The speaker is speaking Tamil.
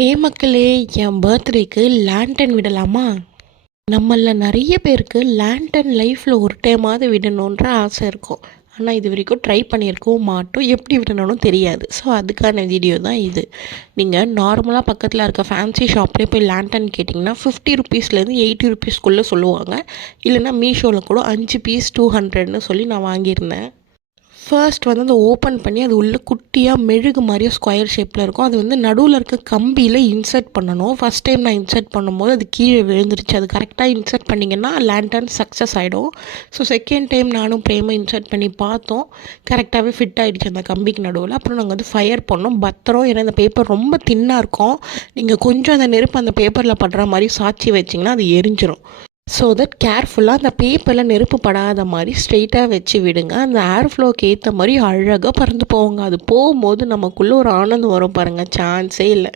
ஹே மக்களே, என் பர்த்டேக்கு லேண்டன் விடலாமா? நம்மள நிறைய பேருக்கு லேண்டன் லைஃப்பில் ஒரு டைமாவது விடணுன்ற ஆசை இருக்கும். ஆனால் இது வரைக்கும் ட்ரை பண்ணியிருக்கவும் மாட்டோம், எப்படி விடணும்னு தெரியாது. ஸோ அதுக்கான வீடியோ தான் இது. நீங்கள் நார்மலாக பக்கத்தில் இருக்க ஃபேன்சி ஷாப்லேயே போய் லேண்டன் கேட்டிங்கன்னா 50 ருபீஸ்லேருந்து 80 ருபீஸ்க்குள்ளே சொல்லுவாங்க. இல்லைன்னா மீஷோவில் கூட 5 பீஸ் 200ன்னு சொல்லி நான் வாங்கியிருந்தேன். ஃபர்ஸ்ட் வந்து அதை ஓப்பன் பண்ணி அது உள்ளே குட்டியாக மெழுகு மாதிரியே ஸ்கொயர் ஷேப்பில் இருக்கும். அது வந்து நடுவில் இருக்க கம்பியில் இன்சர்ட் பண்ணணும். ஃபஸ்ட் டைம் நான் இன்சர்ட் பண்ணும்போது அது கீழே விழுந்துருச்சு. அது கரெக்டாக இன்சர்ட் பண்ணிங்கன்னா லேண்டன் சக்ஸஸ் ஆகிடும். ஸோ செகண்ட் டைம் நானும் பிரேமை இன்சர்ட் பண்ணி பார்த்தோம். கரெக்டாகவே ஃபிட் ஆகிடுச்சு அந்த கம்பிக்கு நடுவில். அப்புறம் நாங்கள் வந்து ஃபயர் பண்ணோம். பத்திரம், ஏன்னா இந்த பேப்பர் ரொம்ப தின்னாக இருக்கும். நீங்கள் கொஞ்சம் அந்த நெருப்பு அந்த பேப்பரில் படுற மாதிரி சாய்ச்சி வச்சிங்கன்னா அது எரிஞ்சிரும். ஸோ தட் கேர்ஃபுல்லாக அந்த பேப்பரில் நெருப்பு படாத மாதிரி ஸ்ட்ரெயிட்டாக வச்சு விடுங்க. அந்த ஏர் ஃப்ளோக்கு ஏற்ற மாதிரி அழகாக பறந்து போவாங்க. அது போகும்போது நமக்குள்ளே ஒரு ஆனந்தம் வரும் பாருங்கள், சான்ஸே இல்லை.